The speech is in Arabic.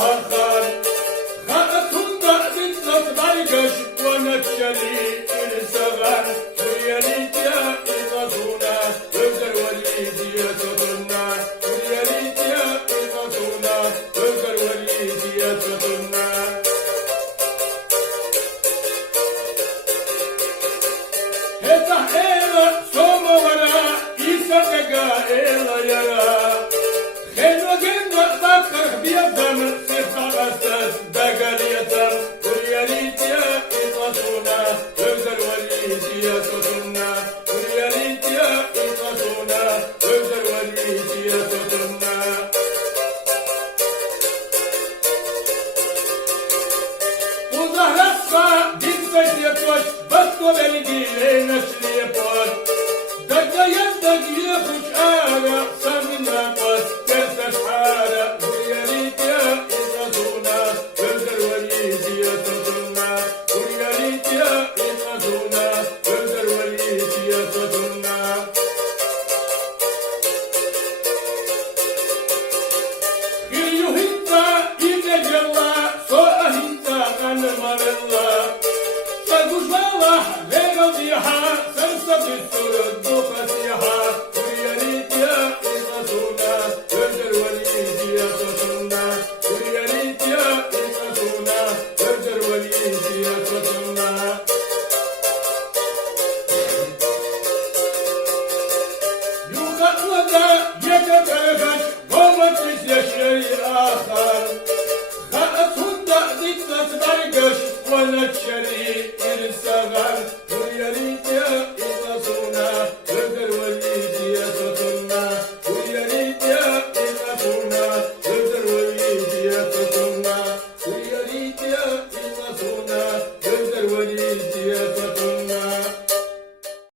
آخر خاطون بعد برقش ونتشري الصغر ويريد يا إطاطونا وزر وليد يا تطنا ويريد يا إطاطونا وزر وليد يا تطنا هتا إيلا سوما ورا إيسا دقا إيلا يرا خيلو جنة بكر بيدم سيخا غساس دقا ليتم ويريد يا إطاطونا وزر وليد يا تطنا ويريد يا إطاطونا وزر وليد يا تطنا وظهرتها جنسك يتوش بطو بلدي لينش ليبون دقا يدق يخش آغا سمنا قد ترسش حالة ويريد يا إطاطونا وزر وليد يا تطنا ويريد يا إطاطونا وزر وليد يا تطنا خيو هنتا إيجا جلا سوء هنتا غنمر الله سقوش بواح غير ضيحا سنسب الترد وخسيحا ويريد يا إطاطونا وزر وليد يا تطنا ويريد يا إطاطونا وزر وليد يا تطنا يوخط ودا يتكرهش قومت لشيء آخر خاطون بعد برقش ونتشري الصغر